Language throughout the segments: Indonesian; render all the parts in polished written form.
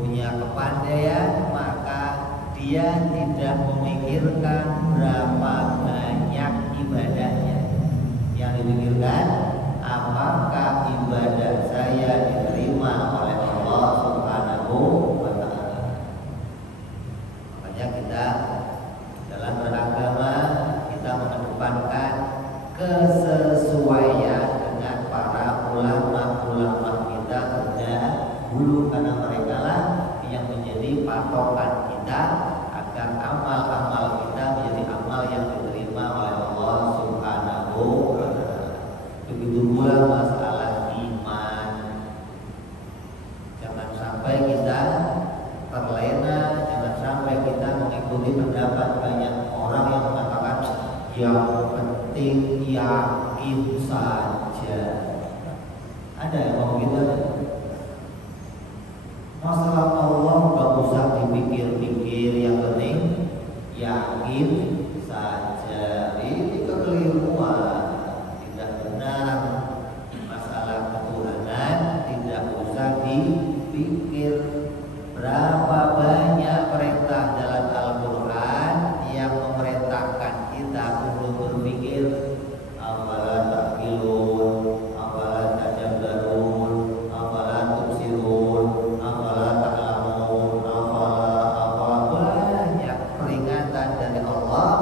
punya kepandaian, maka dia tidak memikirkan berapa banyak ibadahnya. Yang dipikirkan, apakah ibadah saya diterima oleh Allah Subhanahu wa Ta'ala. Makanya kita dalam beragama kita mengedepankan kesesuaian dengan para ulama-ulama kita terdahulu, karena mereka lah yang menjadi patokan kita agar amal-amal kita menjadi amal yang diterima oleh Allah Subhanahu wa Ta'ala. Begitu pula masalah iman. Jangan sampai kita terlena, jangan sampai kita mengikuti pendapat banyak orang yang mengatakan yang penting yakin saja. Ada yang mau gitu? Masalah Allah gak usah dipikir-pikir, yang penting yakin saja. Ini kekeliruan, tidak benar. Masalah ketuhanan tidak usah dipikir. Berapa banyak perintah dalam Al-Quran yang memerintahkan kita untuk berpikir. Afala ta'qilun, afala tadabbarun, afala tubsirun, afala ta'lamun, afala banyak peringatan dari Allah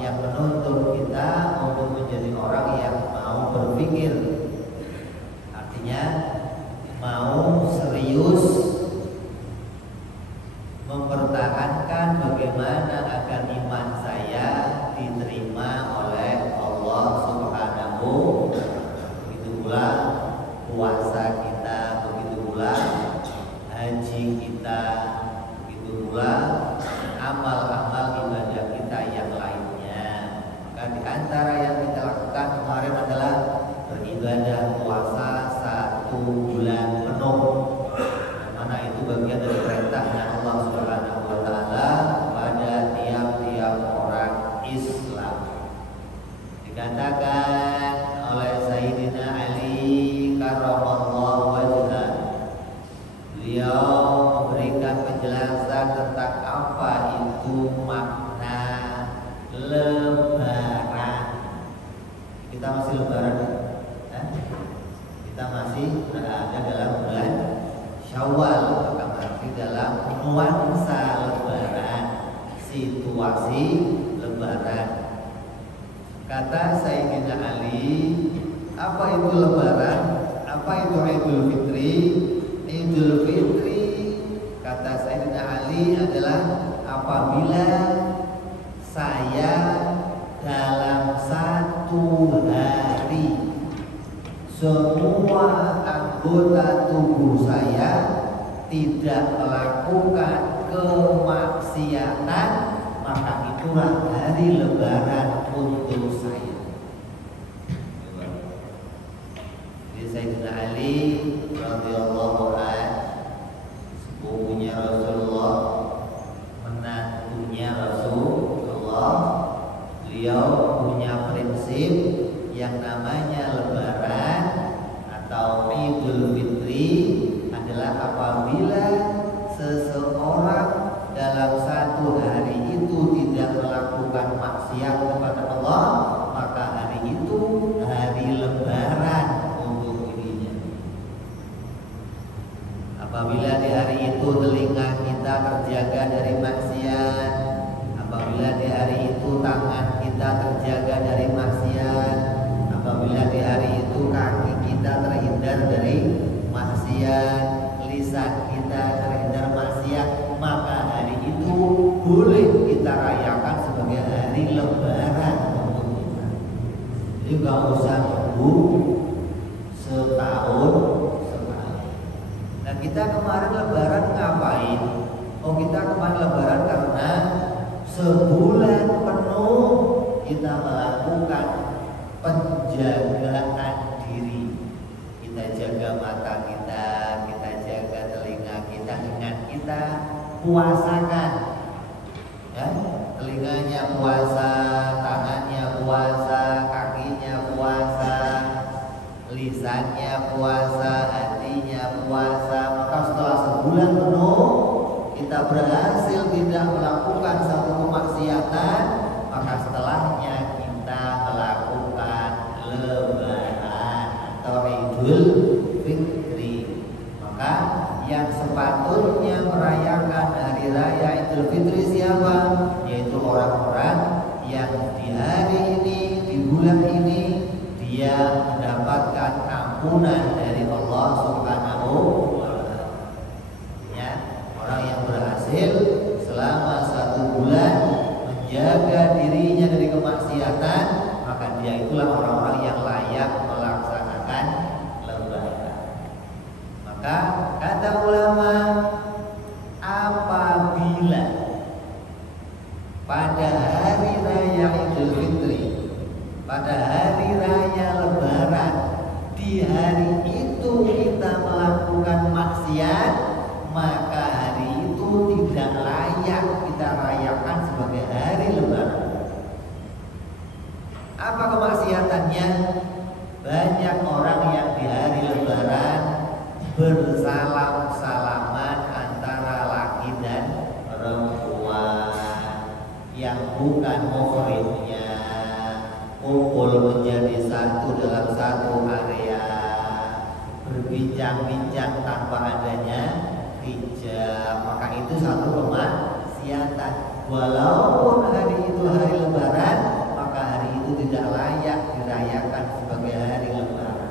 yang menuntut kita untuk menjadi orang yang mau berpikir. Artinya mau serius mempertahankan bagaimana agar iman saya diterima oleh Allah Subhanahu. Begitu pula puasa kita, begitu pula haji kita, begitu pula amal-amal ibadah kita yang lainnya. Maka di antara yang kita lakukan kemarin adalah beribadah puasa 1 bulan penuh. Mana itu bagian dari perintahnya Allah Subhanahu wa Ta'ala kepada tiap-tiap orang Islam. Dikatakan oleh Sayyidina Ali karramallahu wajhah, beliau memberikan penjelasan tentang apa itu makna lebaran. Kita masih lebaran, kita masih berada dalam bulan Syawal, maka masih dalam nuansa lebaran, situasi lebaran. Kata Sayyidina Ali, apa itu lebaran? Apa itu Idul Fitri? Idul Fitri, kata Sayyidina Ali, adalah apabila saya dalam 1 hari semua anggota tubuh saya tidak melakukan kemaksiatan, maka itulah hari lebaran untuk saya. Jadi Sayyidina Ali radhiyallahu anhu, sepupunya Rasulullah, menantunya Rasulullah, beliau punya prinsip yang namanya lebaran atau Idul Fitri adalah apabila seseorang dalam 1 hari itu tidak melakukan maksiat kepada Allah, maka hari itu hari lebaran untuk dirinya. Apabila di hari itu telinga kita terjaga dari maksiat, apabila di hari itu tangan kita terjaga dari maksiat, apabila di hari itu kaki kita terhindar dari maksiat, lisan kita terhindar maksiat, maka hari itu boleh kita rayakan sebagai hari lebaran untuk kita. Jadi gak usah nunggu setahun sekali. Nah, kita kemarin lebaran ngapain? Oh, kita kemarin lebaran karena sebulan penuh kita melakukan penjagaan diri. Kita jaga mata kita, kita jaga telinga kita dengan kita puasakan, ya, telinganya puasa, tangannya puasa, kakinya puasa, lisannya puasa, hatinya puasa. Maka setelah sebulan penuh kita kita berhasil tidak melakukan satu kemaksiatan, maka setelahnya kita melakukan lebaran atau Idul Fitri. Maka yang sepatutnya merayakan hari raya Idul Fitri siapa? Yaitu orang-orang yang di hari ini, di bulan ini dia mendapatkan ampunan dari Allah Subhanahu wa Ta'ala. Ya, orang yang berhasil selama 1 bulan menjaga dirinya dari kemaksiatan, maka dia itulah orang-orang yang layak melaksanakan lebaran. Maka kata ulama, apabila pada hari raya Idul Fitri, pada hari raya lebaran, di hari itu kita melakukan maksiat, maka hari itu tidak layak kita rayakan sebagai hari lebaran. Apa kemaksiatannya? Banyak orang yang di hari lebaran bersalam-salaman antara laki dan perempuan yang bukan muhrimnya, kumpul menjadi satu dalam satu area, berbincang-bincang tanpa adanya hijab. Maka itu satu kemaksiatan. Walaupun hari itu hari lebaran, maka hari itu tidak layak dirayakan sebagai hari lebaran,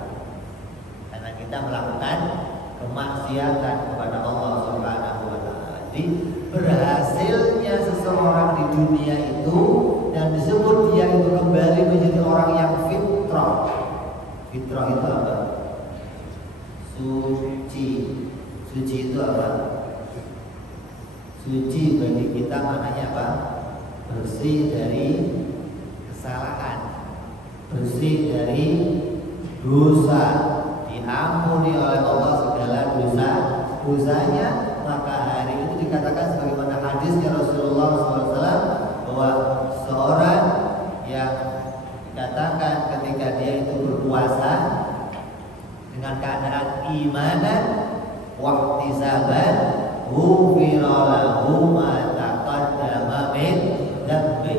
karena kita melakukan kemaksiatan kepada Allah Subhanahu wa Ta'ala. Jadi berhasilnya seseorang di dunia itu dan disebut dia itu kembali menjadi orang yang fitrah. Fitrah itu apa? Suci. Suci itu apa? Suci bagi kita maknanya apa? Bersih dari kesalahan, bersih dari dosa, diampuni oleh Allah segala dosanya. Maka hari itu dikatakan sebagaimana hadisnya Rasulullah SAW, bahwa seorang yang dikatakan ketika dia itu berpuasa dengan keadaan imanan wahtisaban, ghufira lahu ma taqaddama min dzambi,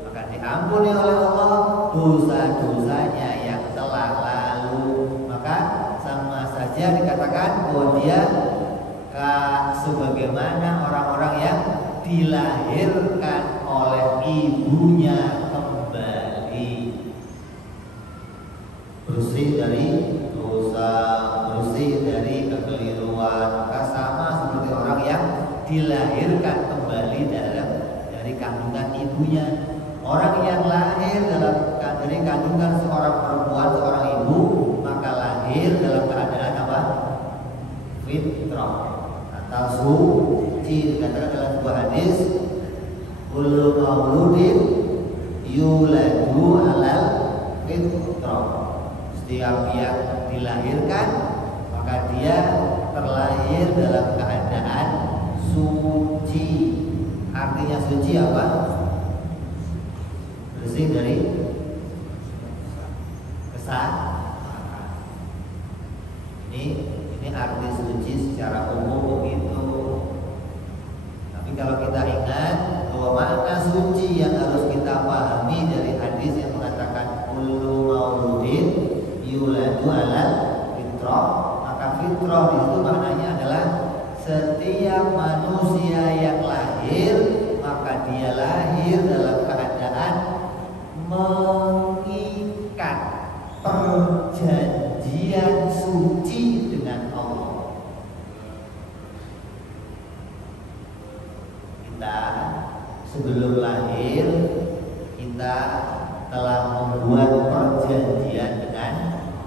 maka diampuni oleh Allah dosa-dosanya yang telah lalu. Maka sama saja dikatakan bahwa dia sebagaimana orang-orang yang dilahirkan oleh ibunya kembali, bersih dari dosa, bersih dari kekeliruan. Maka sama seperti orang yang dilahirkan kembali dari kandungan ibunya. Orang yang lahir dari kandungan seorang perempuan, seorang ibu, maka lahir dalam keadaan apa? Fitrah atau suci. Dikatakan dalam sebuah hadis, kullu mauludin yuladu alal fitrah. Setiap yang dilahirkan maka dia terlahir dalam keadaan suci. Artinya suci apa? Bersih dari kesalahan. Ini arti suci secara umum begitu. Tapi kalau kita ingat bahwa makna suci yang harus kita pahami dari hadis yang mengatakan kullu mauludin yuladu ala fitrah, maka fitrah itu maknanya adalah setiap manusia yang lahir, maka dia lahir dalam keadaan mengikat perjanjian suci dengan Allah. Kita sebelum lahir kita telah membuat perjanjian dengan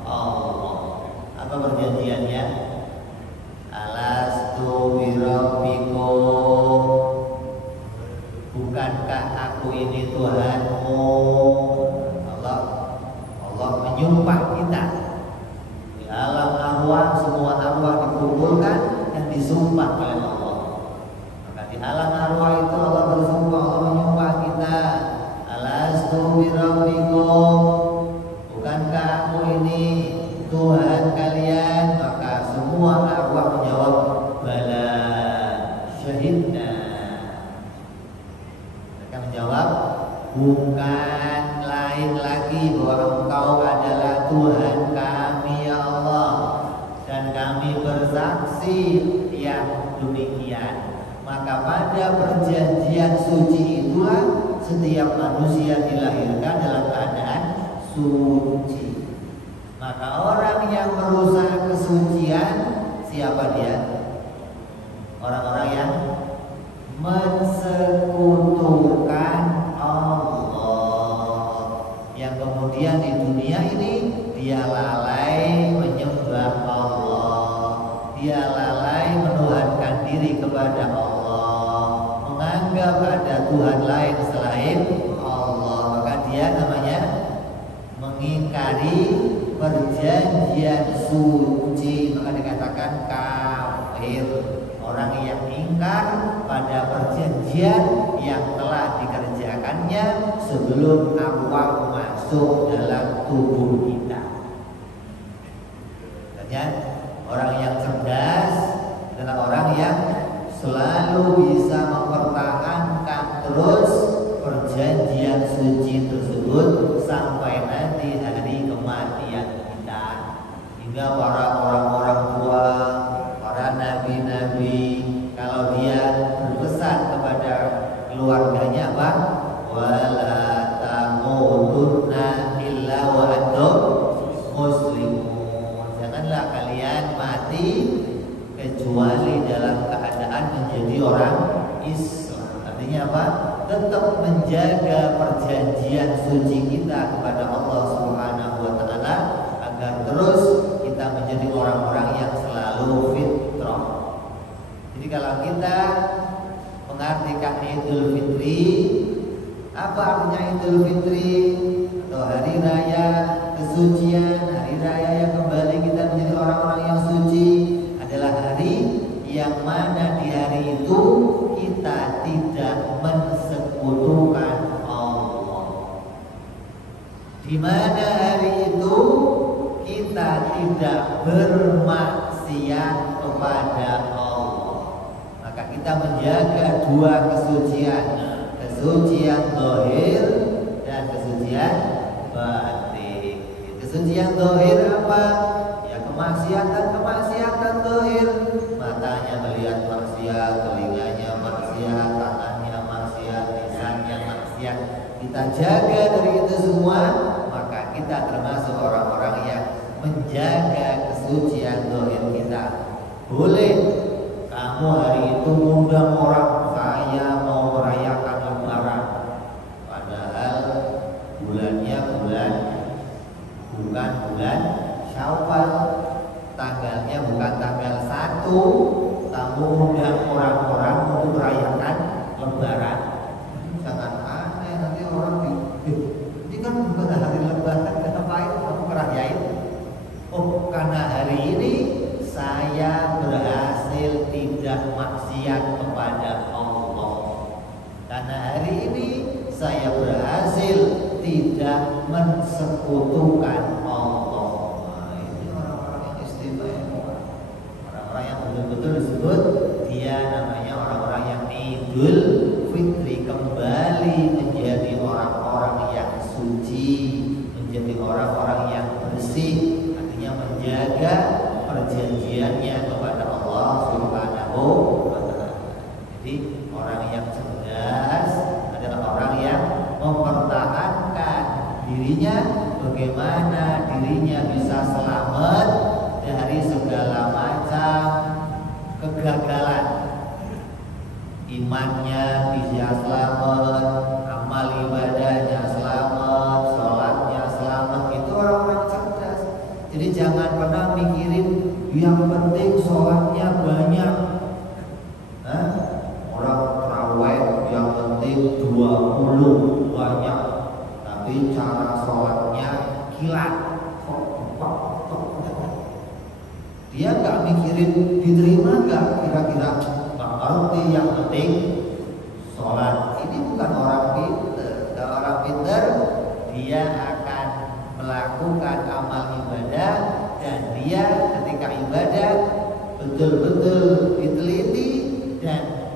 Allah. Apa perjanjiannya? Alastu birabbikum, bukankah aku ini Tuhanmu? Allah menyumpah kita. Di alam arwah, semua arwah dikumpulkan dan disumpah oleh Allah. Maka di alam arwah itu Allah bersumpah, Allah menyumpah kita. Alastu birabbikum, bukankah aku ini Tuhan kalian? Maka semua arwah menjawab bala, ilahinna. Mereka menjawab, bukan lain lagi bahwa Engkau adalah Tuhan kami ya Allah, dan kami bersaksi yang demikian. Maka pada perjanjian suci itulah setiap manusia dilahirkan dalam keadaan suci. Maka orang yang merusak kesucian, siapa dia? Orang-orang yang mensekutukan Allah, yang kemudian di dunia ini dia lalai menyembah Allah, dia lalai menuhankan diri kepada Allah, menganggap ada Tuhan lain selain Allah. Maka dia namanya mengingkari perjanjian suci, maka dikatakan kafir. Orang yang ingkar pada perjanjian yang telah dikerjakannya sebelum awal masuk dalam tubuh kita. Dan orang yang cerdas adalah orang yang selalu bisa mempertahankan terus perjanjian suci tersebut sampai nanti hari kematian kita. Hingga para orang-orang tua, para nabi-nabi, kalau dia berpesan kepada keluarganya apa? Wala tamutunna illa wa antum muslimun. Janganlah kalian mati kecuali dalam keadaan menjadi orang Islam. Artinya apa? Tetap menjaga perjanjian suci kita kepada Allah Subhanahu wa taala agar terus kita menjadi orang-orang yang selalu fitrah. Jadi kalau kita mengartikan Idul Fitri, apa artinya Idul Fitri? Atau hari raya kesucian, hari raya yang kembali kita menjadi orang-orang yang suci, adalah hari yang mana di hari itu kita tidak mensekutukan Allah. Di mana hari itu kita tidak bermaksiat kepada Allah. Maka kita menjaga dua kesucian, kesucian zahir dan kesucian batin. Kesucian zahir apa? Ya kemaksiatan zahir. Matanya melihat maksiat, telinganya maksiat, tangannya maksiat, lisannya maksiat. Kita jaga dari itu semua, maka kita termasuk orang-orang yang menjaga kesucian zahir kita. Boleh kamu hari itu ngundang orang, saya mau merayakan Lebaran, padahal bulannya bukan bulan Syawal, tanggalnya bukan tanggal 1, kamu undang orang-orang untuk merayakan Lebaran. Sangat aneh, nanti orang ini kan bukan hari Lebaran, ngapain kamu ngerayain? Oh, karena hari ini saya berhasil tidak maksiat kepada Allah. Karena hari ini saya berhasil tidak mensekutukan Allah. Nah, ini orang-orang yang istimewa, orang-orang yang betul-betul disebut dia namanya orang-orang yang Idul Fitri, kembali menjadi orang-orang yang suci, menjadi orang-orang yang bersih, artinya menjaga perjanjiannya kepada Allah Subhanahu wa taala. Jadi orang yang cerdas adalah orang yang mempertahankan dirinya, bagaimana dirinya bisa selamat dari segala macam kegagalan. Imannya bisa selamat, amal ibadahnya selamat, sholatnya selamat. Itu orang-orang cerdas. Jadi jangan pernah mikirin yang penting sholatnya banyak. Orang terawih yang penting 20 banyak, tapi cara sholatnya kilat. Dia nggak mikirin diterima nggak, kira-kira nggak ngerti, yang penting sholat. Ini bukan orang pintar. Kalau orang pintar, dia akan melakukan amal ibadah, dan dia ketika ibadah betul-betul diteliti dan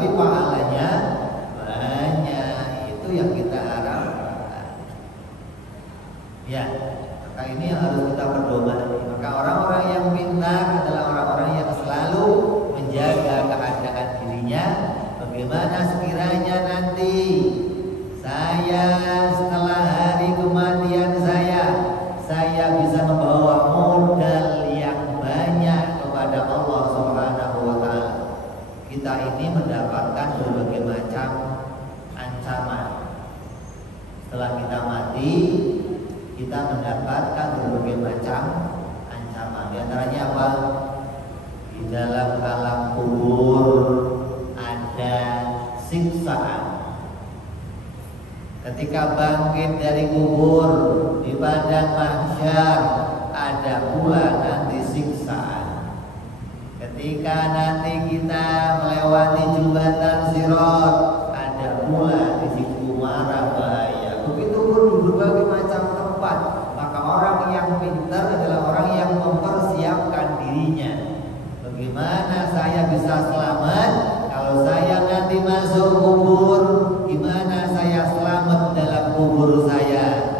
tapi pahalanya banyak. Itu yang kita harapkan. Ya, maka ini yang harus kita berdoa. Maka orang-orang yang pintar adalah orang-orang yang selalu menjaga keadaan dirinya. Bagaimana sekiranya nanti saya setelah hari kematian saya bisa membawa modal yang banyak kepada Allah Subhanahu wa taala. Kita ini mendapatkan berbagai macam ancaman. Setelah kita mati, kita mendapatkan berbagai macam ancaman. Di antaranya apa? Di dalam alam kubur ada siksaan. Ketika bangkit dari kubur di padang mahsyar ada pula nanti siksaan. Ketika nanti kita melewati jembatan Sirat ada pula di situ mara bahaya. Begitu pun di berbagai macam tempat. Maka orang yang pintar adalah orang yang mempersiapkan dirinya. Bagaimana saya bisa selamat kalau saya nanti masuk kubur? Gimana saya selamat dalam kubur saya?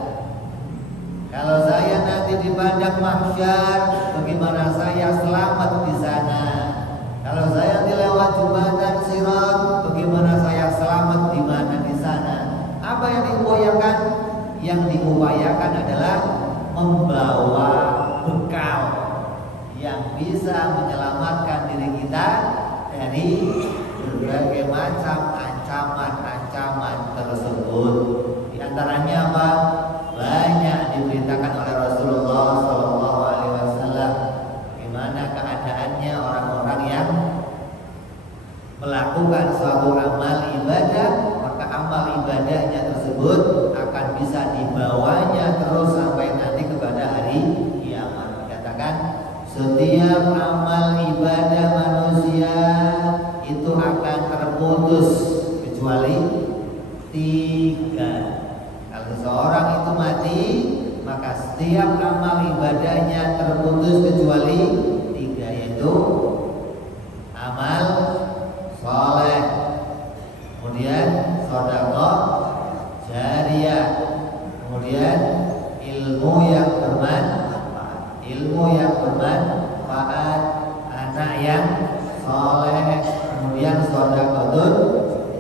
Kalau saya nanti di padang mahsyar, bagaimana saya selamat di sana? Kalau saya dilewat jembatan Sirat, bagaimana saya selamat di mana di sana? Apa yang diupayakan? Yang diupayakan adalah membawa bekal yang bisa menyelamatkan diri kita dari berbagai macam ancaman tersebut. Di antaranya apa? Banyak diberitakan oleh Rasulullah SAW bagaimana keadaannya orang-orang yang melakukan suatu amal ibadah, maka amal ibadahnya tersebut akan bisa dibawanya terus sampai nanti kepada hari kiamat. Dikatakan setiap amal ibadah manusia itu akan terputus kecuali 3. Kalau seorang itu mati, maka setiap amal ibadahnya terputus kecuali 3, yaitu amal soleh, kemudian sedekah jariyah, kemudian ilmu yang bermanfaat, anak yang soleh, kemudian sedekah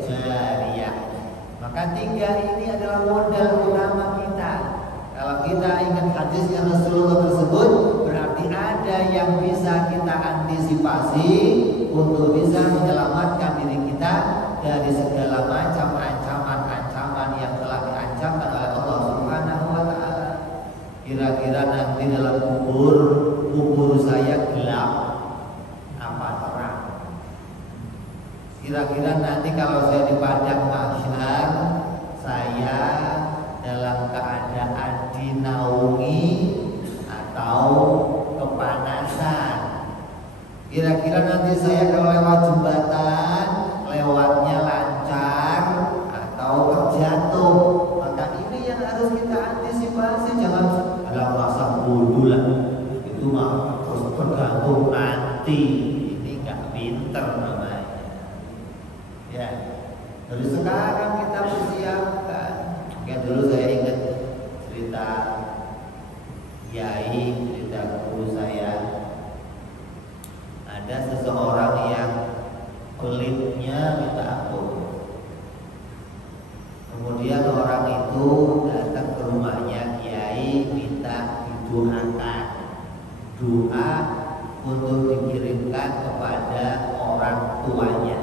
jariyah. Maka 3 ini adalah modal utama kita. Kalau kita ingat hadisnya Rasulullah tersebut, berarti ada yang bisa kita antisipasi untuk bisa menyelamatkan diri kita dari segala macam ancaman yang telah diancamkan oleh Allah Subhanahu wa taala. Kira-kira nanti dalam kubur saya gelap apa terang? Kira-kira nanti kalau saya di padang mahsyar, saya dalam keadaan dinaungi atau kepanasan. Kira-kira nanti saya kalau lewat jembatan, lewatnya lancar atau terjatuh. Maka ini yang harus kita antisipasi. Jangan ada rasa bodoh lah. Itu mah terus tergantung nanti. Ini nggak pinter namanya. Ya, dari sekarang kita persiapkan. Kayak dulu saya ingat cerita cerita guru saya. Ada seseorang yang pelitnya minta ampun. Kemudian orang itu datang ke rumahnya kiai minta didoakan, doa untuk dikirimkan kepada orang tuanya.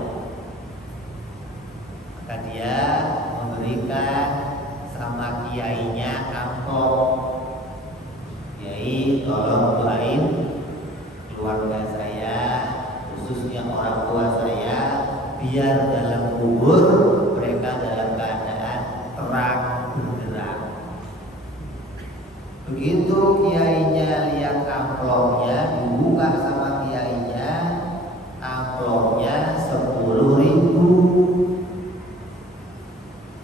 Maka dia memberikan sama kiainya amplop. Kiai tolong doain keluarga saya, khususnya orang tua saya, biar dalam kubur mereka dalam keadaan terang benderang. Begitu kiainya lihat amplopnya, dibuka sama kiainya, amplopnya 10.000.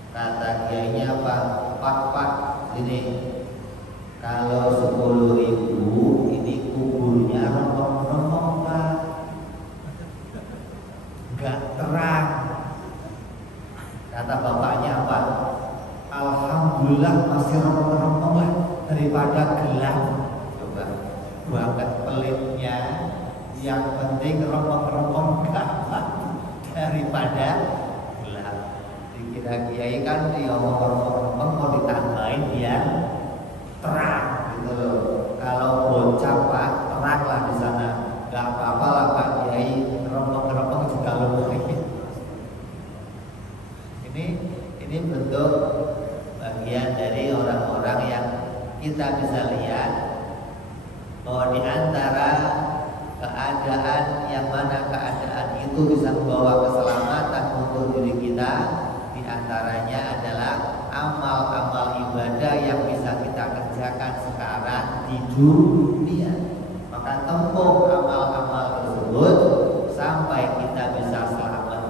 Kata kiainya, Pak, ini kalau 10.000 ini kuburnya remuk-remuk Pak, gak terang. Kata bapaknya apa? Alhamdulillah masih rempong-rempong lah daripada gelap. Coba banget pelitnya, yang penting rempong-rempong gampang daripada gelap. Dikira kiai kan dia ngomong rempong-rempong mau ditambahin dia terang gitu loh. Kalau bocah Pak terang lah di sana, nggak apa-apa lah Pak Kiai, rempong-rempong juga lumayan. Ini bentuk bagian dari orang-orang yang kita bisa lihat bahwa di antara keadaan yang mana keadaan itu bisa membawa keselamatan untuk diri kita, di antaranya adalah amal-amal ibadah yang bisa kita kerjakan sekarang di dunia. Maka tempuh amal-amal tersebut sampai kita bisa selamat.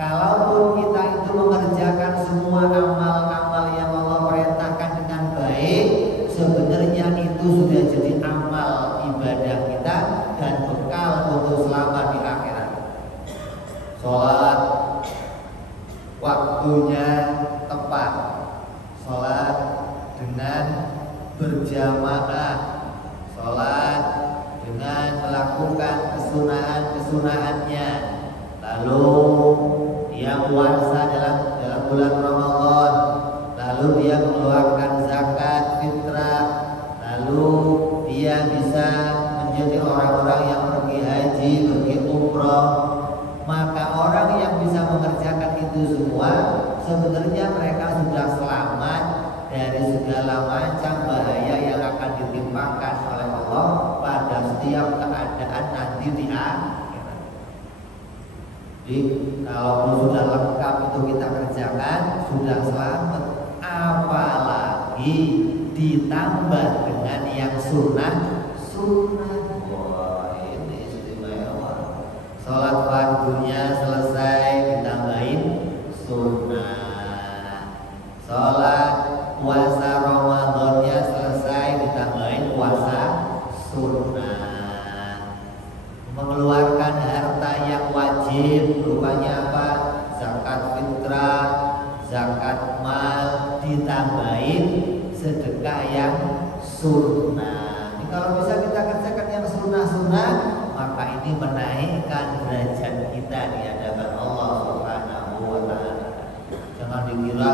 Kalaupun kita itu mengerjakan semua amal-amal yang Allah perintahkan dengan baik, sebenarnya itu sudah jadi amal ibadah kita dan bekal untuk selamat di akhirat. Sholat waktunya tepat, sholat dengan berjamaah, sholat dengan melakukan kesunahan-kesunahannya, lalu dia puasa dalam bulan Ramadan, lalu dia mengeluarkan zakat fitrah, lalu dia bisa menjadi orang-orang yang pergi haji, pergi umroh. Maka orang yang bisa mengerjakan itu semua, sebenarnya mereka sudah selamat dari segala macam bahaya yang akan ditimpakan oleh Allah pada setiap keadaan nanti di akhirat. Jadi kalau sudah lengkap itu kita kerjakan, sudah selamat. Apalagi ditambah dengan yang sunnah. Wah, ini istimewa. Sholat fardunya selesai, ditambahin sunnah. Sholat puasa Ramadannya selesai, ditambahin puasa sunnah. Mengeluarkan harta yang wajib, rupanya apa? Zakat fitrah, zakat mal, ditambahin sedekah yang sunnah. Ini kalau bisa kita kerjakan yang sunnah-sunnah, maka ini menaikkan derajat kita di hadapan Allah Subhanahu wa ta'ala. Jangan dikira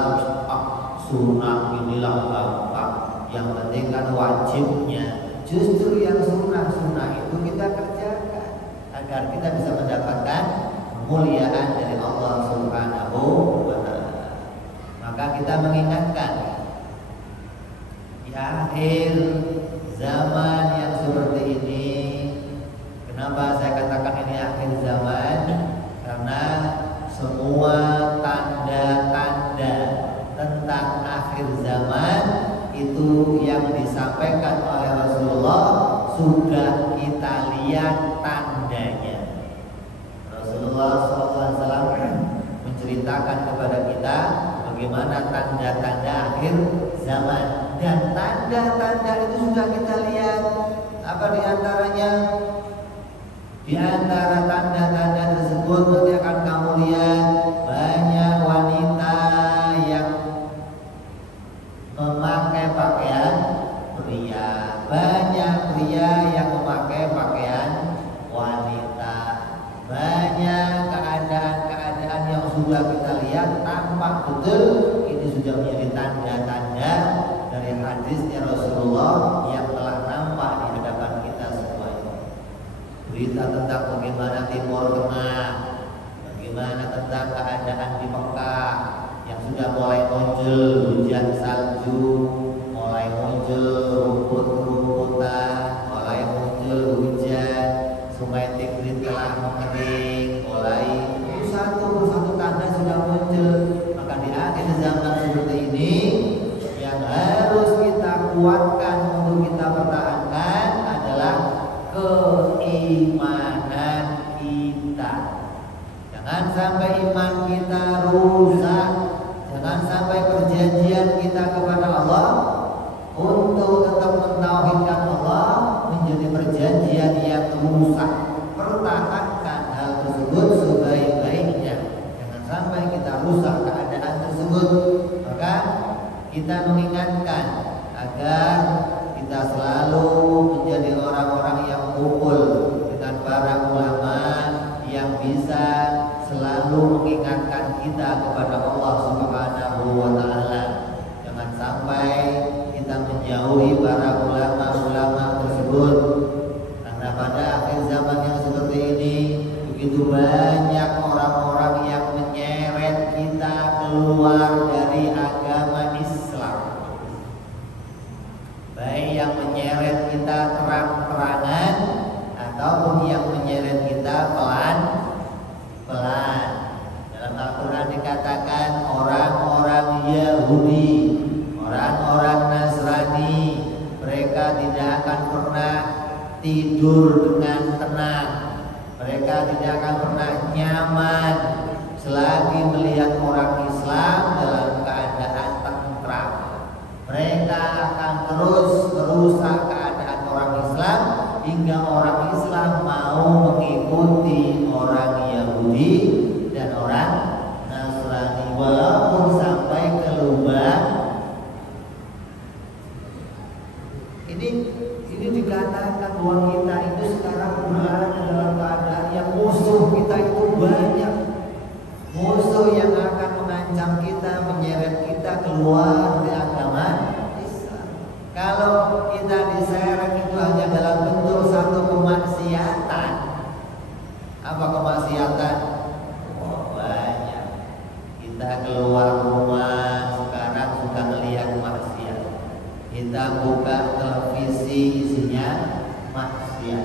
sunnah inilah gampang, yang penting kan wajibnya. Justru yang sunnah-sunnah itu kita kerjakan agar kita bisa mendapatkan kemuliaan dari Allah Subhanahu wa ta'ala. Maka kita mengingatkan di akhir zaman yang seperti ini. Kenapa saya katakan ini akhir zaman? Karena semua tanda-tanda tentang akhir zaman itu yang disampaikan oleh Rasulullah sudah kita lihat tandanya. Rasulullah SAW menceritakan kepada kita bagaimana tanda-tanda akhir zaman, dan tanda-tanda itu sudah kita lihat. Apa diantaranya? Di antara tanda-tanda tersebut nanti akan kamu lihat banyak wanita yang memakai pakaian pria, banyak pria yang memakai pakaian wanita, banyak keadaan-keadaan yang sudah kita lihat tampak betul ini sudah menjadi tanda-tanda dari hadisnya Rasulullah yang telah nampak di hadapan kita semuanya. Berita tentang bagaimana Timur Tengah, bagaimana tentang keadaan di Mekah yang sudah mulai muncul hujan salju, mulai muncul rumput-rumputan, mulai muncul hujan, sungai Tigris telah mengering, mulai satu persatu tanda sudah muncul. Maka di akhir zaman seperti ini yang harus kita kuatkan untuk kita pertahankan adalah keimanan kita. Jangan sampai iman kita rusak. Jangan sampai perjanjian kita kepada Allah untuk tetap mentauhidkan Allah menjadi perjanjian yang rusak. Pertahankan hal tersebut sebaik-baiknya. Jangan sampai kita rusak keadaan tersebut, maka kita mengingatkan agar kita selalu menjadi orang-orang yang kumpul dengan para ulama yang bisa selalu mengingatkan kita kepada Allah Subhanahu wa taala. Jangan sampai kita menjauhi para ulama-ulama tersebut, karena pada akhir zaman yang seperti ini begitu banyak orang-orang yang menyeret kita keluar dari agama Islam, baik yang menyeret kita terang-terangan ataupun yang menyeret kita pelan-pelan. Dalam Al-Quran dikatakan orang-orang Yahudi, orang-orang Nasrani, mereka tidak akan pernah tidur dengan tenang, mereka tidak akan pernah nyaman selagi melihat orang Islam dalam keadaan tentram. Mereka akan terus merusak keadaan orang Islam hingga orang Islam mau mengikuti orang Yahudi dan orang Nasrani, walaupun sampai ke lubang. Ini dikatakan bahwa kita itu sekarang berada dalam keadaan yang musuh kita itu banyak. Musuh yang akan mengancam kita, menyeret kita keluar dari agama Islam. Kalau kita diseret itu hanya dalam bentuk satu kemaksiatan. Apa kemaksiatan? Oh, banyak. Kita keluar rumah sekarang sudah melihat maksiat. Kita buka televisi isinya maksiat.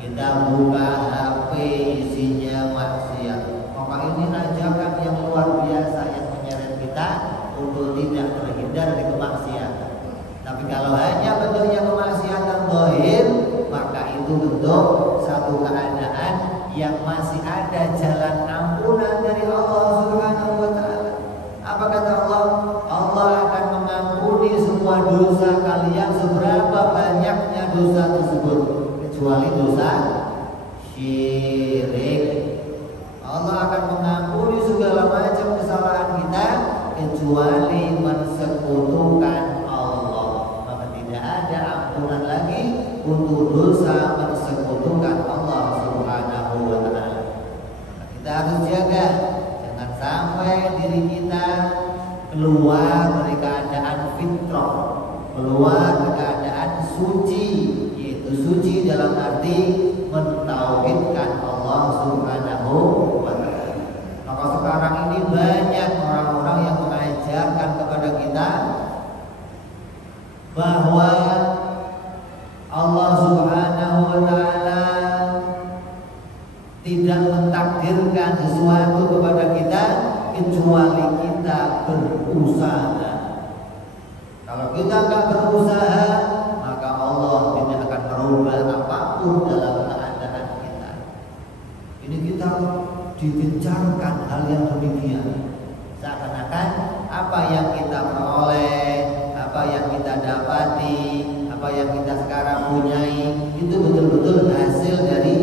Kita buka HP isinya maksiat. Maka ini ajakan yang luar biasa yang menyeret kita untuk tidak terhindar dari kemaksiatan. Tapi kalau hanya bentuknya kemaksiatan zahir, maka itu bentuk satu keadaan yang masih ada jalan ampunan dari Allah Subhanahu wa taala. Apa kata Allah? Allah akan mengampuni semua dosa kalian seberapa banyaknya dosa tersebut, kecuali dosa syirik. Allah akan mengampuni segala macam kesalahan kita kecuali mensekutukan Allah. Maka tidak ada ampunan lagi untuk dosa mensekutukan Allah Subhanahu wa taala. Kita harus jaga jangan sampai diri kita keluar dari keadaan fitrah, keluar dari keadaan suci, yaitu suci dalam arti mentauhidkan Allah Subhanahu wa taala. Maka sekarang ini banyak orang-orang yang mengajarkan kepada kita bahwa Allah Subhanahu wa taala tidak mentakdirkan sesuatu kepada kita kecuali kita berusaha. Kalau kita nggak berusaha, maka Allah tidak akan merubah apapun dalam keadaan kita. Ini kita digencarkan hal yang demikian. Seakan-akan apa yang kita peroleh, apa yang kita dapati, apa yang kita sekarang punyai itu betul-betul hasil dari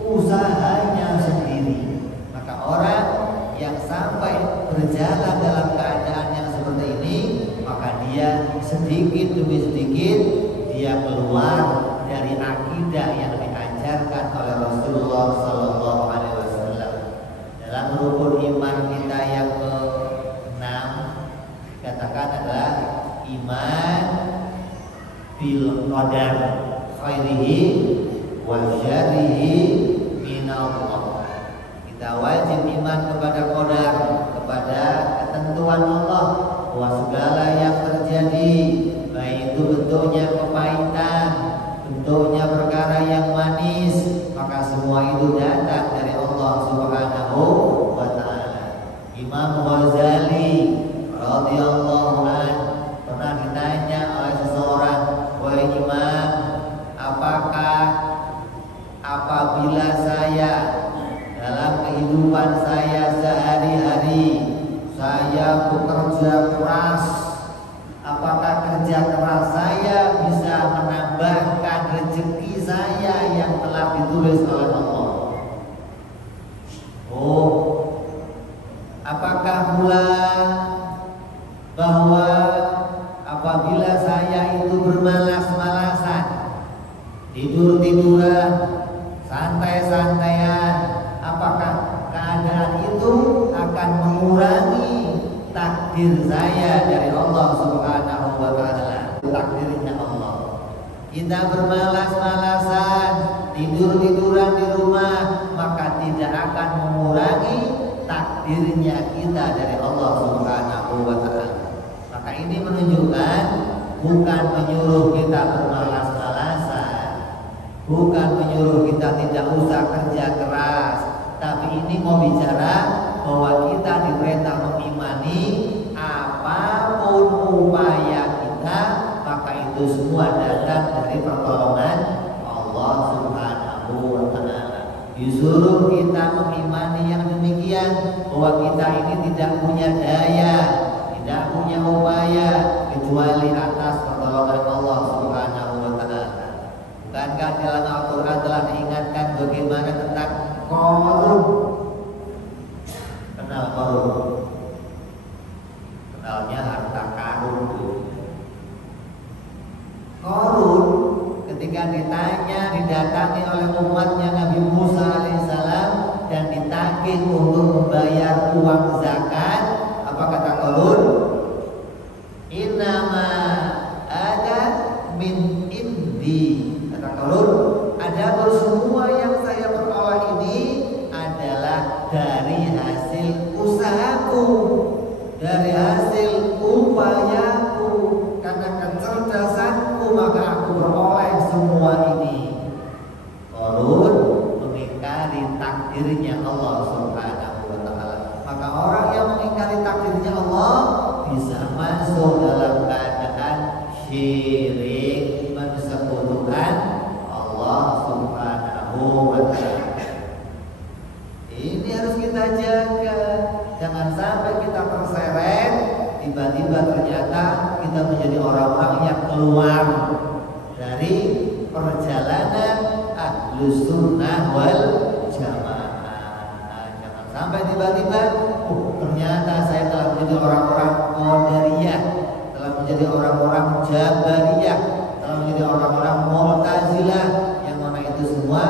usahanya sendiri. Maka orang yang sampai berjalan dalam keadaan yang seperti ini, maka dia sedikit demi sedikit dia keluar dari akidah yang diajarkan oleh Rasulullah Sallallahu Alaihi Wasallam. Dalam rukun iman kita yang ke-6 dikatakan adalah iman bil qadar khairihi wa syarrihi minallah. Kita wajib iman kepada qadar, kepada ketentuan Allah, bahwa segala yang terjadi, baik itu bentuknya kepahitan, bentuknya perkara yang manis, maka semua itu datang dari Allah Subhanahu wa taala. Imam Ghazali radhiyallahu anhu pernah ditanya oleh seseorang, "Wahai Imam, apakah apabila saya dalam kehidupan saya sehari-hari saya bekerja keras, apakah kerja keras saya bisa menambahkan rezeki saya yang telah ditulis oleh Allah? Oh, apakah pula mengurangi takdir saya dari Allah Subhanahu wa taala. Takdirnya Allah. Kita bermalas-malasan, tidur-tiduran di rumah, maka tidak akan mengurangi takdirnya kita dari Allah Subhanahu wa taala. Maka ini menunjukkan bukan menyuruh kita bermalas-malasan, bukan menyuruh kita tidak usah kerja keras, tapi ini mau bicara bahwa kita diperintah mengimani apapun upaya kita, maka itu semua datang dari pertolongan Allah Subhanahu wa taala. Disuruh kita mengimani yang demikian, bahwa kita ini tidak punya daya, tidak punya upaya kecuali atas pertolongan Allah Subhanahu wa taala. Bukankah dalam Al-Qur'an telah diingatkan bagaimana tentang Qarun? Kenal Qarun? Kenalnya harta karun. Qarun ketika ditanya, didatangi oleh umatnya Nabi Musa alaihissalam dan ditagih untuk membayar uang zakat, apa kata Qarun? Innama ada min indi. Kata Qarun, adapun semua yang saya peroleh ini adalah dari hasil usahaku, dari hasil upayaku, karena kecerdasanku maka aku beroleh semua ini. Qarun mengingkari takdirnya Allah Subhanahu wa taala. Maka orang yang mengingkari takdirnya Allah bisa masuk dalam keadaan syirik, mensekutukan Allah Subhanahu wa taala. Ini harus kita jaga. Jangan sampai kita terseret, tiba-tiba ternyata kita menjadi orang-orang yang keluar dari perjalanan Ahlus Sunnah wal Jamaah. Jangan sampai tiba-tiba, ternyata saya telah menjadi orang-orang Qadariyah, telah menjadi orang-orang Jabariyah, telah menjadi orang-orang Mu'tazilah, yang mana itu semua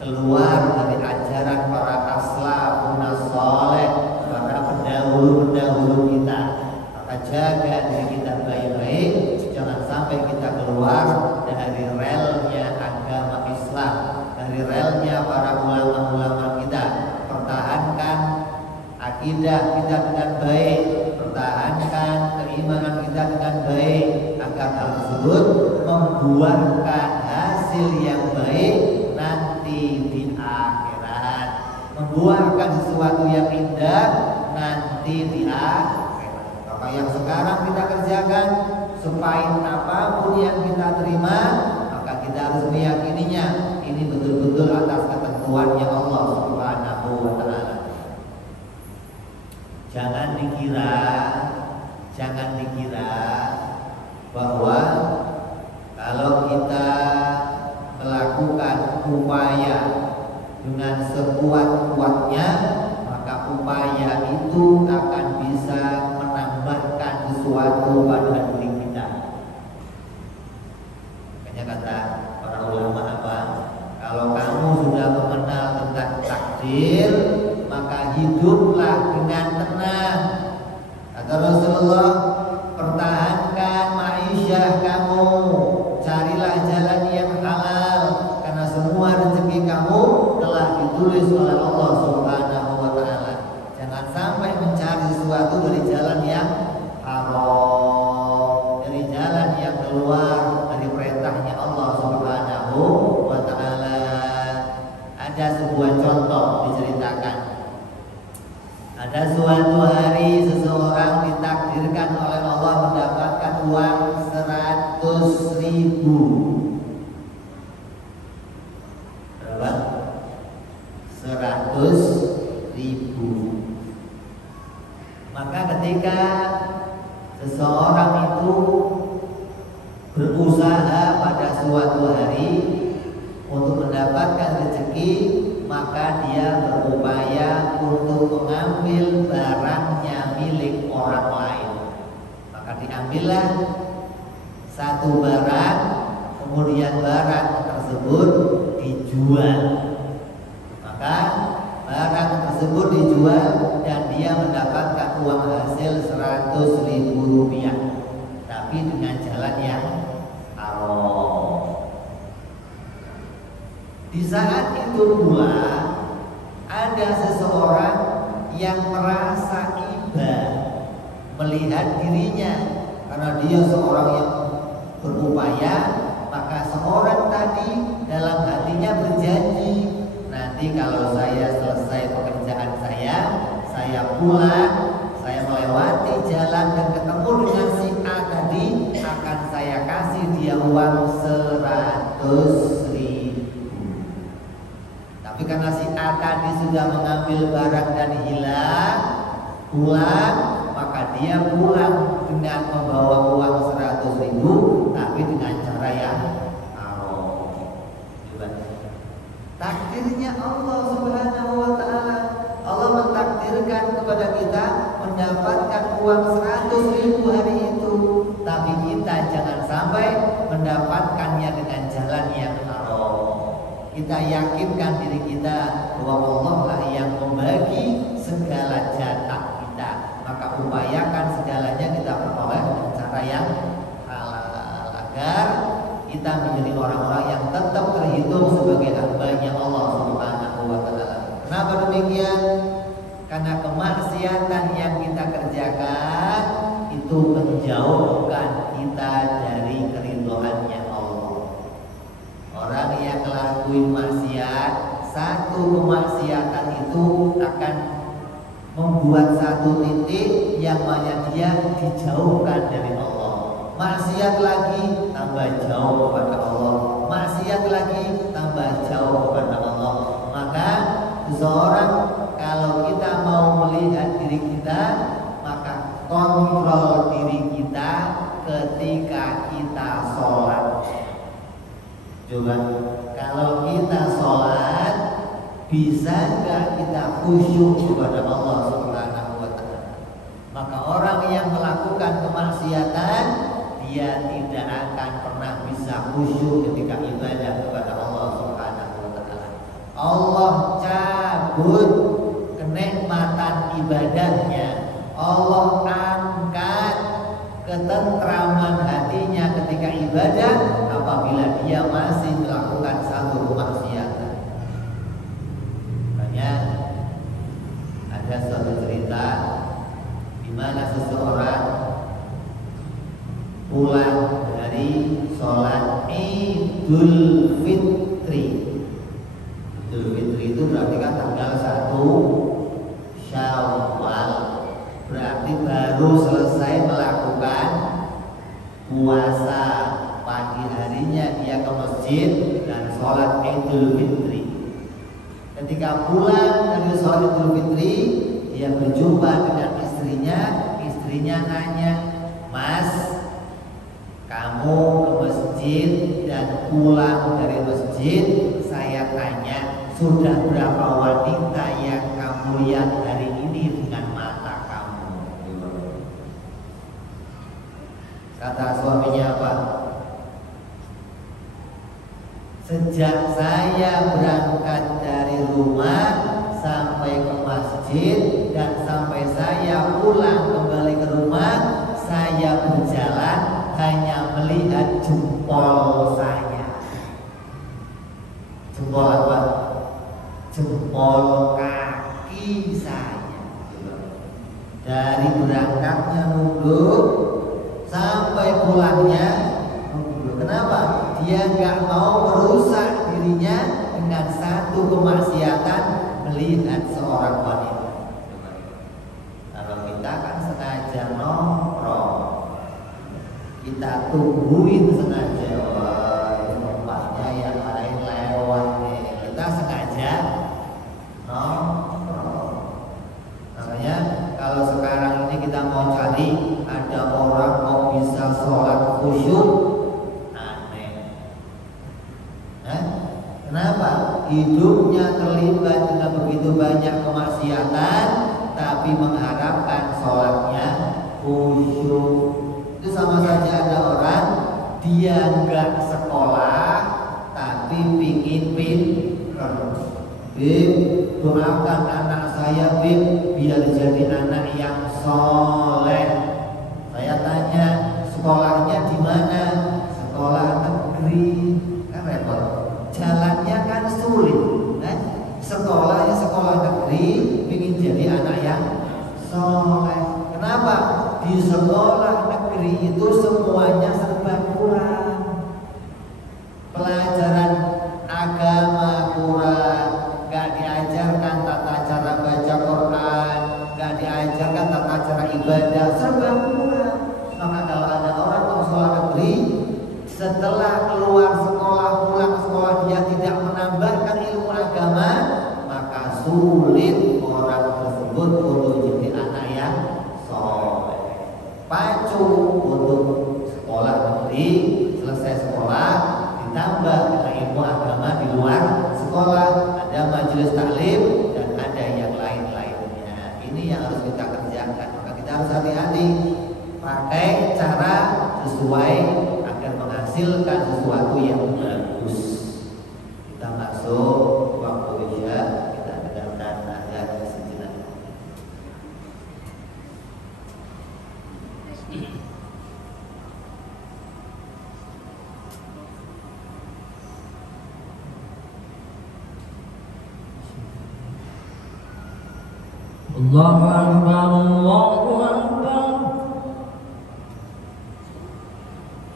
keluar dari ajaran para aslafun saleh, para pendahulu-pendahulu kita. Maka jaga diri kita baik-baik, jangan sampai kita keluar dari relnya agama Islam, dari relnya para ulama-ulama kita. Pertahankan akidah kita dengan baik, pertahankan keimanan kita dengan baik, agar hal tersebut membuahkan hasil yang baik nanti di akhirat, membuahkan sesuatu yang indah nanti di akhirat. Maka yang sekarang kita kerjakan, sepahit apapun yang kita terima, maka kita harus meyakininya ini betul-betul atas ketentuannya Allah Subhanahu wa taala. Jangan dikira bahwa kalau kita melakukan upaya dengan sekuat-kuatnya, maka upaya itu akan bisa menambahkan sesuatu pada diri kita. Makanya kata para ulama apa? Kalau kamu sudah mengenal tentang takdir, maka hiduplah dengan tenang. Kata Rasulullah, pertahankan ma'isyah kamu, carilah jalan yang halal, karena semua rezeki kamu telah ditulis oleh Allah Subhanahu wa taala. Jangan sampai mencari sesuatu dari jalan yang haram, dari jalan yang keluar dari perintahnya Allah Subhanahu wa taala. Ada sebuah contoh diceritakan. Ada suatu hari seseorang ditakdirkan oleh Allah mendapatkan uang 100.000. Berapa? 100.000. Maka ketika seseorang itu berusaha pada suatu hari untuk mendapatkan rezeki, maka dia berupaya untuk mengambil barangnya milik orang lain. Maka diambillah satu barang, kemudian barang tersebut dijual. Maka barang tersebut dijual dan dia mendapatkan uang hasil 100.000 rupiah, tapi dengan jalan yang haram. Di saat itu pula ada seseorang yang merasa iba melihat dirinya, karena dia seorang yang berupaya, maka seorang tadi dalam hatinya berjanji, nanti kalau saya selesai pekerjaan saya pulang, saya melewati jalan dan ketemu dengan si A tadi, akan saya kasih dia uang 100.000. Tapi karena si A tadi sudah mengambil barang dan hilang, pulang, maka dia pulang dengan membawa uang 100.000, tapi dengan cara yang haram. Takdirnya Allah Subhanahu wa Ta'ala. Allah mentakdirkan kepada kita mendapatkan uang 100.000 hari itu, tapi kita jangan sampai mendapatkannya dengan jalan yang haram. Kita yakinkan diri kita bahwa Allah lah yang membagi segala jatah kita, maka upayakan segalanya kita peroleh dengan cara yang halal, agar kita menjadi orang-orang yang tetap terhitung sebagai hamba-Nya Allah Subhanahu wa Ta'ala. Kenapa demikian? Karena kemaksiatan yang kita kerjakan itu menjauhkan kita dari keridhaan-Nya Allah. Orang yang ngelakuin maksiat, satu kemaksiatan itu akan membuat satu titik yang mana dia dijauhkan dari Allah. Maksiat lagi tambah jauh kepada Allah, maksiat lagi tambah jauh kepada Allah. Maka seseorang kalau kita mau melihat diri kita, maka kontrol diri kita ketika kita sholat. Coba kalau kita sholat, bisa nggak kita khusyuk kepada Allah Subhanahu wa Ta'ala? Maka orang yang melakukan kemaksiatan, dia tidak akan pernah bisa khusyuk ketika ibadah kepada Allah Subhanahu wa Ta'ala. Allah cabut kenikmatan ibadahnya, Allah angkat ketentraman hatinya ketika ibadah apabila dia masih melakukan satu kemaksiatan. Makanya ada suatu cerita di mana seseorang pulang dari sholat Idul Fitri. Idul Fitri itu berarti kan tanggal 1 Syawal, berarti baru selesai melakukan puasa. Pagi harinya dia ke masjid dan sholat Idul Fitri. Ketika pulang dari sholat Idul Fitri, dia berjumpa dengan istrinya. Istrinya nanya, "Mas, kamu ke masjid dan pulang dari masjid, saya tanya, sudah berapa wanita yang kamu lihat hari ini dengan mata kamu?" Kata suaminya apa? "Sejak saya berangkat dari rumah sampai ke masjid dan sampai saya pulang kembali ke rumah, saya berjalan hanya melihat jempol saya." Jempol apa? Jempol kaki saya. Dari berangkatnya nunduk sampai pulangnya nunduk. Kenapa? Dia nggak mau merusak dirinya dengan satu kemaksiatan, melihat seorang wanita. Kalau kita kan sengaja nongkrong, kita tungguin sengaja, tempatnya yang lain lewat nih, kita sengaja nongkrong. Makanya kalau sekarang ini kita mau cari ada orang mau bisa sholat khusyuk, aneh. Kenapa? Hidupnya terlibat dengan begitu banyak kemaksiatan, tapi mengharapkan sholatnya khusyuk. Itu sama saja ada orang dia nggak sekolah tapi pingin pinter. doakan anak saya Bib biar jadi anak yang soleh. Saya tanya, sekolahnya di mana? Sekolah negeri. Kan repot, jalannya kan sulit. Sekolahnya sekolah negeri, ingin jadi anak yang soleh. Kenapa? Di sekolah negeri itu semuanya serba kurang. Pelajaran agama kurang, gak diajarkan tata cara baca Quran, gak diajarkan tata cara ibadah, serba kurang. Maka kalau ada orang ke sekolah negeri, setelah keluar sekolah, pulang sekolah dia tidak menambahkan ilmu agama, maka sulit orang tersebut untuk jadi anak yang soleh. Pacu untuk sekolah negeri, selesai sekolah ditambah dengan ilmu agama di luar sekolah, ada majelis taklim dan ada yang lain-lainnya. Ini yang harus kita kerjakan. Maka kita harus hati-hati pakai cara sesuai agar menghasilkan sesuatu yang bagus. Kita masuk waktu isya, kita dengarkan ayat sejenak. Allahu Akbar, Allahu Akbar,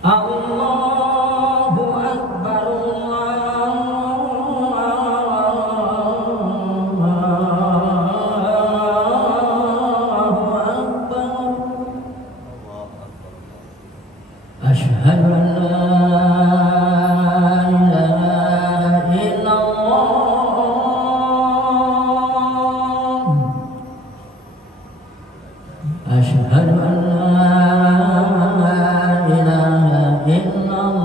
Allahu Akbar, Allahu Akbar. Asyhadu an la ilaha illallah. Asyhadu an la ilaha illallah.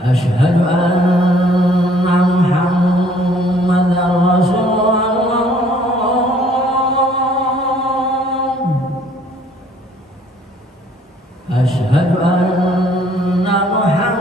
Asyhadu anna Muhammadar Rasulullah. Asyhadu anna Muhammadar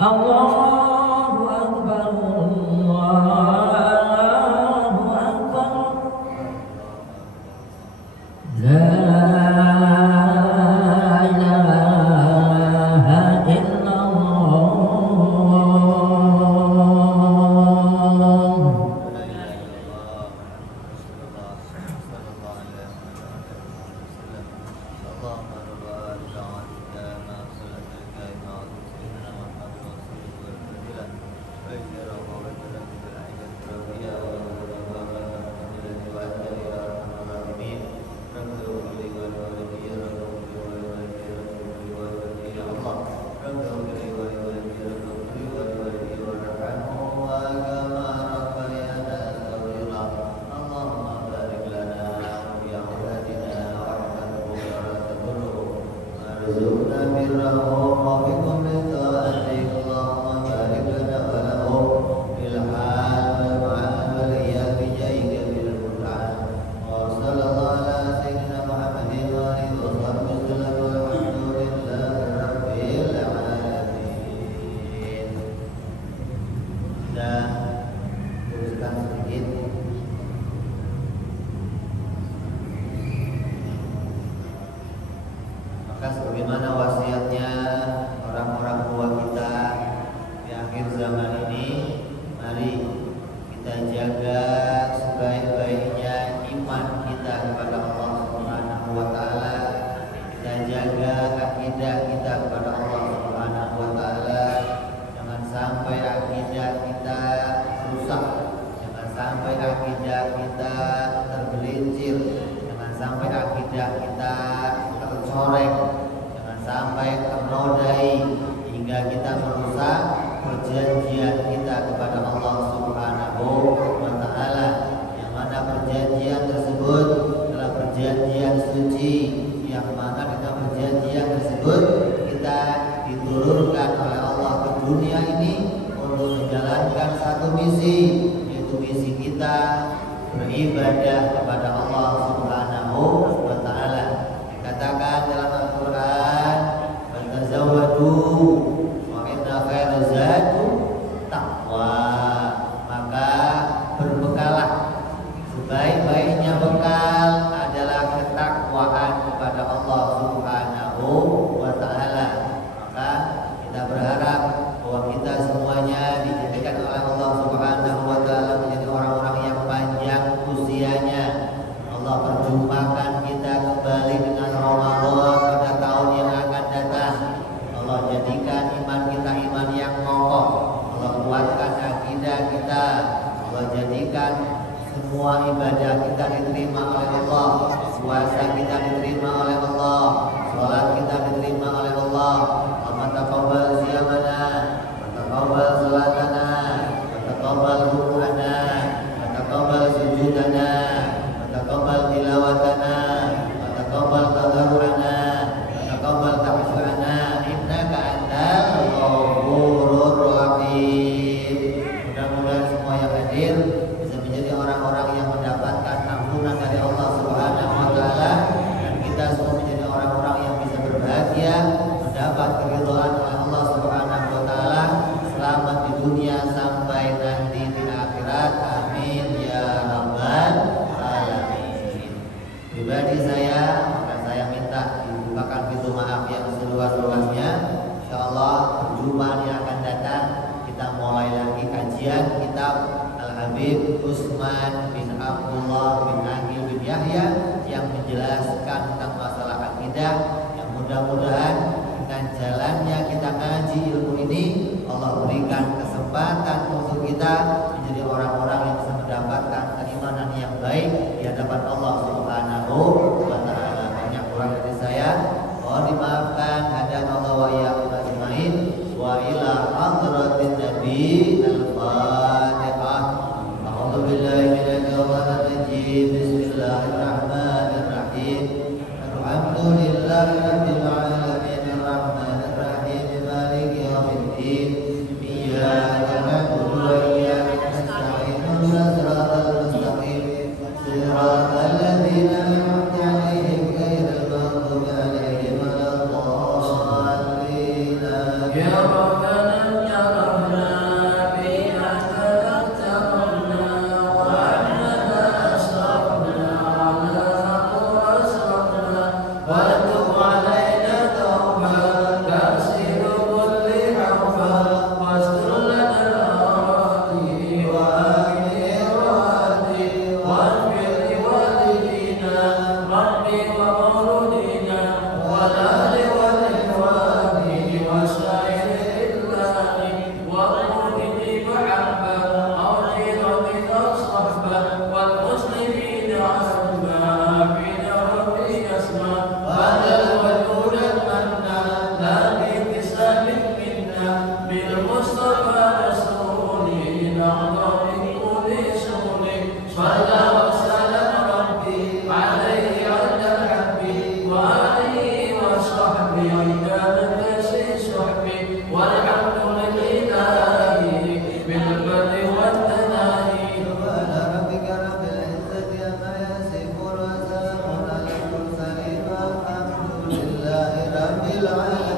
Allahu Akbar, Allahu Akbar. La ilaha illallah. kepada Allah Subhanahu wa taala. Kita jaga akidah kita kepada Allah Subhanahu wa taala. Jangan sampai akidah kita rusak. Jangan sampai akidah kita tergelincir. Jangan sampai akidah kita tercoreng. Jangan sampai ternodai hingga kita merusak perjanjian kita kepada Allah Subhanahu wa taala. Yang mana perjanjian tersebut adalah perjanjian suci, yang mana dengan perjanjian tersebut kita diturunkan oleh Allah ke dunia ini untuk menjalankan satu misi, yaitu misi kita beribadah kepada Allah Subhanahu wa taala. Dikatakan dalam Al-Qur'an, "Tazawwadu wa inna khairaz zadi taqwa." Maka berbekalah, sebaik-baiknya bekal adalah ketakwaan kepada Allah Subhanahu wa taala. Maka kita berharap bahwa kita semuanya dijadikan oleh Allah Subhanahu wa taala menjadi orang-orang yang panjang usianya. Allah perjumpakan kita kembali dengan Ramadan pada tahun yang akan datang. Allah jadikan iman kita iman yang kokoh. Allah kuatkan akidah kita. Allah jadikan semua ibadah kita diterima oleh Allah. Puasa kita diterima oleh Allah. Salat kita diterima oleh Allah. Allah taqabbal siyamana, wa taqabbal salatana, wa taqabbal ruku'ana, wa taqabbal sujudana, wa taqabbal tilawatana, wa taqabbal tadarru'ana, wa taqabbal tahsyu'ana, innaka antal ghafurur rahim. Mudah-mudahan semua yang hadir bisa menjadi orang-orang yang mendapatkan ampunan dari Allah Subhanahu wa taala, dan kita semua menjadi orang-orang yang bisa berbahagia mendapat keridhaan oleh Allah Subhanahu wa taala, selamat di dunia sampai nanti di akhirat. Amin ya rabbal alamin. Pribadi saya, maka saya minta dibukakan pintu maaf yang seluas-luasnya. Insyaallah perjumpaan yang akan datang kita mulai lagi kajian kitab Al-Habib Utsman bin Abdullah bin Aqil bin Yahya yang menjelaskan tentang masalah akidah, yang mudah-mudahan dengan jalannya kita ngaji ilmu ini Allah berikan kesempatan untuk kita menjadi orang-orang yang bisa mendapatkan keimanan yang baik di hadapan Allah Subhanahu wa taala. Banyak kurang dari saya, mohon dimaafkan. Hadanallahu wa iyyakum ajmain. Wa ila hadratin nabi al-fatihah. A'udzu billahi minasyaitonir rajim. Bismillahirrahmanirrahim. Alhamdulillahi rabbil alamin, arrahmanir rahim, maliki yaumiddin. Iyyaka na'budu wa iyyaka nasta'in. Shiratal mustaqim, shiratal ladzina an'amta 'alaihim ghairil maghdubi 'alaihim waladdallin. Ya Rabbana ya Rabbana bi'aka taqabbal wa annana asrafna ala asrafna wa tub 'alaina tawbatan tasiru kulli hawfa wastur lana al-awrati wa akhirati wa fil walidina rabbi wa mauludina wa lali wal ikhwani wa sa'iril islami wa qulni mahabba awjirati as-sahba wal muslimina ajma'in rabbi asma badal wal hudan manna la bikisamin minna bil mustafa rasuli na'udhu kulli suli salla wa salam rabbi alaihi ala habbi wa alihi wa sahbihi idadati sahbi walhamdulillahi bil barri wat tanahi. Subhana rabbika rabbil izzati amma yasifun wa salamun alal mursalin walhamdulillahi rabbil alamin.